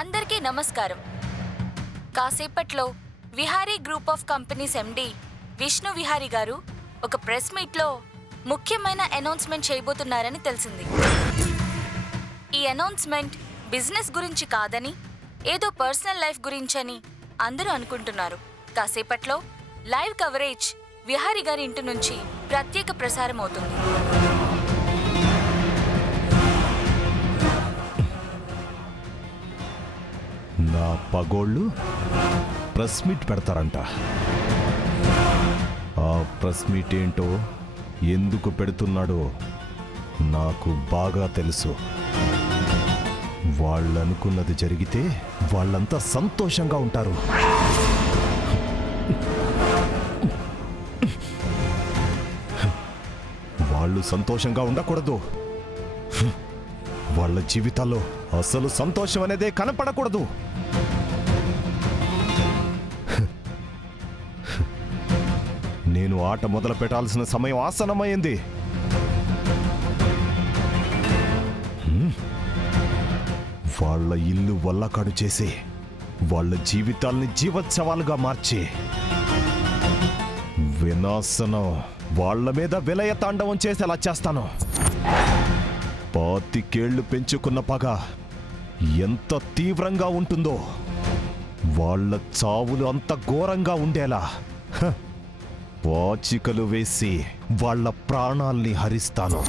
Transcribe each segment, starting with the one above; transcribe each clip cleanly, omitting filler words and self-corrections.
అందరికీ నమస్కారం. కాసేపట్లో విహారీ గ్రూప్ ఆఫ్ కంపెనీస్ ఎండి విష్ణు విహారీ గారు ఒక ప్రెస్ మీట్లో ముఖ్యమైన అనౌన్స్మెంట్ చేయబోతున్నారని తెలిసింది. ఈ అనౌన్స్మెంట్ బిజినెస్ గురించి కాదని ఏదో పర్సనల్ లైఫ్ గురించని అందరూ అనుకుంటున్నారు. కాసేపట్లో లైవ్ కవరేజ్ విహారీ గారి ఇంటి నుంచి ప్రత్యేక ప్రసారం అవుతుంది. నా పగోళ్ళు ప్రెస్ మీట్ పెడతారంట. ఆ ప్రెస్ మీట్ ఏంటో ఎందుకు పెడుతున్నాడో నాకు బాగా తెలుసు. వాళ్ళనుకున్నది జరిగితే వాళ్ళంతా సంతోషంగా ఉంటారు. వాళ్ళు సంతోషంగా ఉండకూడదు. వాళ్ళ జీవితాల్లో అసలు సంతోషం అనేదే కనపడకూడదు. నేను ఆట మొదలు పెట్టాల్సిన సమయం ఆసన్నమైంది. వాళ్ళ ఇల్లు వల్లకాడు చేసి వాళ్ళ జీవితాల్ని జీవోత్సవాలుగా మార్చి వినాశనం వాళ్ళ మీద విలయ తాండవం చేసేలా చేస్తాను. 25 ఏళ్లు పెంచుకున్న పగ ఎంత తీవ్రంగా ఉంటుందో వాళ్ళ చావులు అంత ఘోరంగా ఉండేలా పాచికలు వేసి వాళ్ళ ప్రాణాల్ని హరిస్తాను.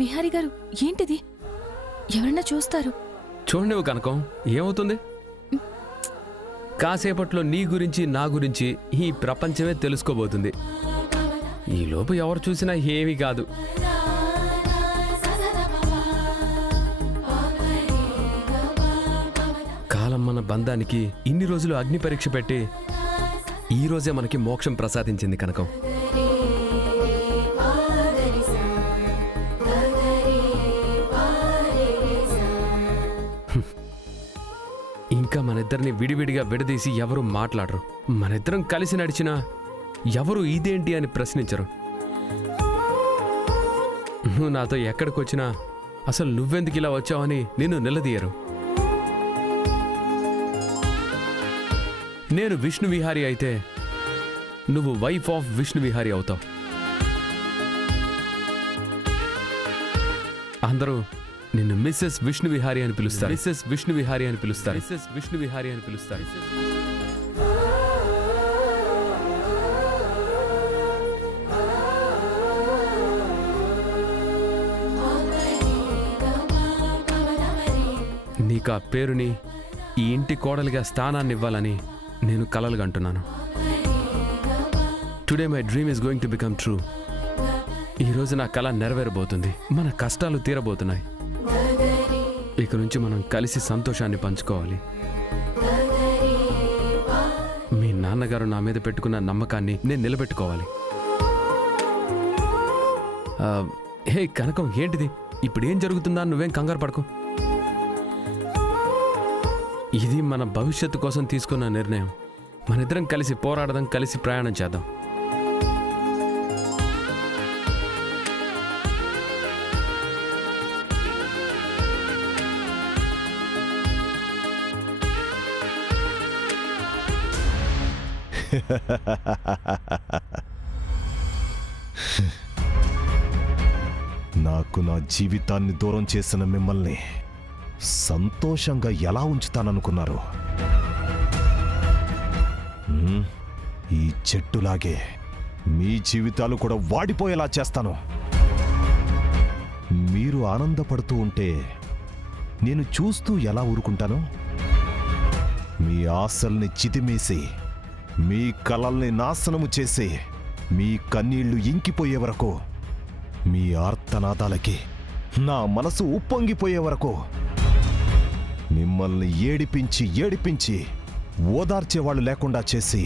విహారీ గారు, ఏంటిది? ఎవరన్నా చూస్తారు. చూడండి కనకం, ఏమవుతుంది? కాసేపట్లో నీ గురించి నా గురించి ఈ ప్రపంచమే తెలుసుకోబోతుంది. ఈలోపు ఎవరు చూసినా ఏమీ కాదు. కాలం మన బంధానికి ఇన్ని రోజులు అగ్ని పరీక్ష పెట్టి ఈ రోజే మనకి మోక్షం ప్రసాదించింది కనకం. ఇంకా మనిద్దరిని విడివిడిగా విడదీసి ఎవరు మాట్లాడరు. మనిద్దరం కలిసి నడిచినా ఎవరు ఇదేంటి అని ప్రశ్నించరు. నువ్వు నాతో ఎక్కడికొచ్చినా అసలు నువ్వెందుకు ఇలా వచ్చావని నిన్ను నిలదీయరు. నేను విష్ణు విహారీ అయితే నువ్వు వైఫ్ ఆఫ్ విష్ణు విహారీ అవుతావు. అందరూ నిన్ను మిస్సెస్ విష్ణు విహారీ అని పిలుస్తారు. మిస్సెస్ విష్ణు విహారీ అని పిలుస్తారు. మిస్సెస్ విష్ణు విహారీ అని పిలుస్తారు. నీకు ఆ పేరుని ఈ ఇంటి కోడలిగా స్థానాన్ని ఇవ్వాలని నేను కలలుగా అంటున్నాను. Today my dream is going to become true. ఈరోజు నా కళ నెరవేరబోతుంది. మన కష్టాలు తీరబోతున్నాయి. ఇక నుంచి మనం కలిసి సంతోషాన్ని పంచుకోవాలి. మీ నాన్నగారు నా మీద పెట్టుకున్న నమ్మకాన్ని నేను నిలబెట్టుకోవాలి. హే కనకం, ఏంటిది? ఇప్పుడు ఏం జరుగుతుందా? నువ్వేం కంగారు పడకు. ఇది మన భవిష్యత్తు కోసం తీసుకున్న నిర్ణయం. మనిద్దరం కలిసి పోరాడదాం, కలిసి ప్రయాణం చేద్దాం. నాకు నా జీవితాన్ని దూరం చేసిన మిమ్మల్ని సంతోషంగా ఎలా ఉంచుతాననుకున్నారు? ఈ చెట్టులాగే మీ జీవితాలు కూడా వాడిపోయేలా చేస్తాను. మీరు ఆనందపడుతూ ఉంటే నేను చూస్తూ ఎలా ఊరుకుంటాను? మీ ఆశల్ని చితిమేసి మీ కలల్ని నాశనము చేసి మీ కన్నీళ్లు ఇంకిపోయే వరకు, మీ ఆర్తనాదాలకి నా మనసు ఉప్పొంగిపోయే వరకు మిమ్మల్ని ఏడిపించి ఏడిపించి ఓదార్చేవాళ్ళు లేకుండా చేసి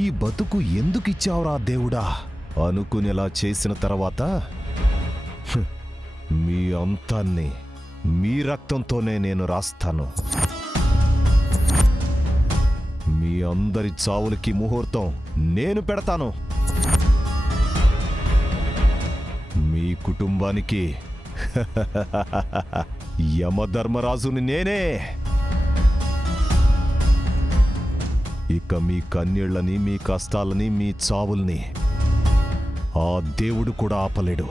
ఈ బతుకు ఎందుకిచ్చావురా దేవుడా అనుకునేలా చేసిన తర్వాత మీ అంతాన్ని మీ రక్తంతోనే నేను రాస్తాను. మీ అందరి చావులకి ముహూర్తం నేను పెడతాను. మీ కుటుంబానికి యమధర్మరాజుని నేనే. ఇక మీ కన్నీళ్లని, మీ కష్టాలని, మీ చావుల్ని ఆ దేవుడు కూడా ఆపలేడు.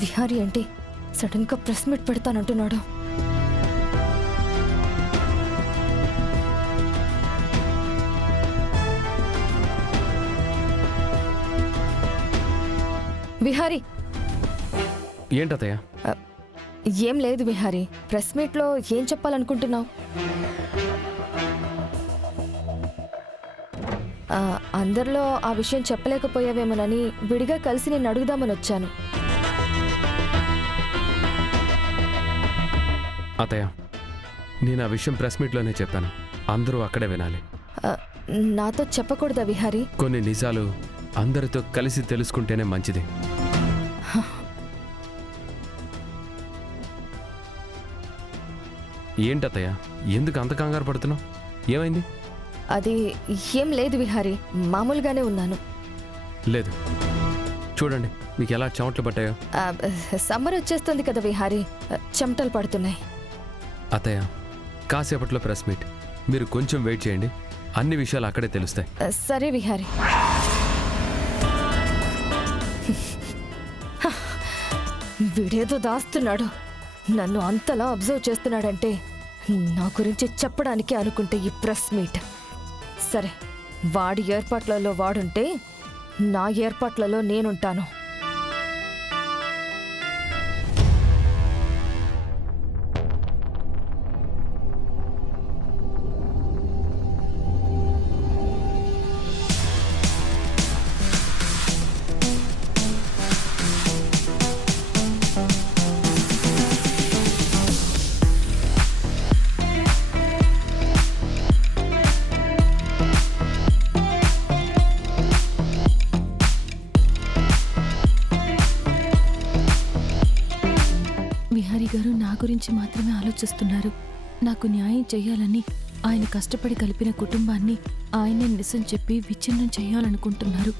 విహారీ అంటే సడన్ గా ప్రెస్ మీట్ పెడతానంటున్నాడు. విహారీ, ఏంటతయ్య? ఏం లేదు విహారీ. ప్రెస్ మీట్ లో ఏం చెప్పాలనుకుంటున్నావు? అందరిలో ఆ విషయం చెప్పలేకపోయావేమోనని విడిగా కలిసి నేను అడుగుదామని వచ్చాను. అతయ్య, నేను ఆ విషయం ప్రెస్ మీట్లోనే చెప్పాను. అందరూ అక్కడే వినాలి. నాతో చెప్పకూడదా విహారీ? కొన్ని నిజాలు అందరితో కలిసి తెలుసుకుంటేనే మంచిది. ఏంటతయ్య, ఎందుకు అంత కంగారు పడుతున్నావు? ఏమైంది? అది ఏం లేదు విహారీ, మామూలుగానే ఉన్నాను. లేదు, చూడండి మీకు ఎలా చెమటలు పట్టాయో. సమ్మర్ వచ్చేస్తుంది కదా విహారీ, చెమటలు పడుతున్నాయి. అతయ్య, కాసేపట్లో ప్రెస్ మీట్. మీరు కొంచెం వెయిట్ చేయండి, అన్ని విషయాలు అక్కడే తెలుస్తాయి. సరే విహారీ. వీడేదో దాస్తున్నాడు. నన్ను అంతలా అబ్జర్వ్ చేస్తున్నాడంటే నా గురించి చెప్పడానికి అనుకుంటే ఈ ప్రెస్ మీట్. సరే, వాడి ఏర్పాట్లలో వాడుంటే నా ఏర్పాట్లలో నేనుంటాను. విహారీ గారు నా గురించి మాత్రమే ఆలోచిస్తున్నారు. నాకు న్యాయం చేయాలని ఆయన కష్టపడి కలిపిన కుటుంబాన్ని ఆయనే నిజం చెప్పి విచ్ఛిన్నం చేయాలనుకుంటున్నారు.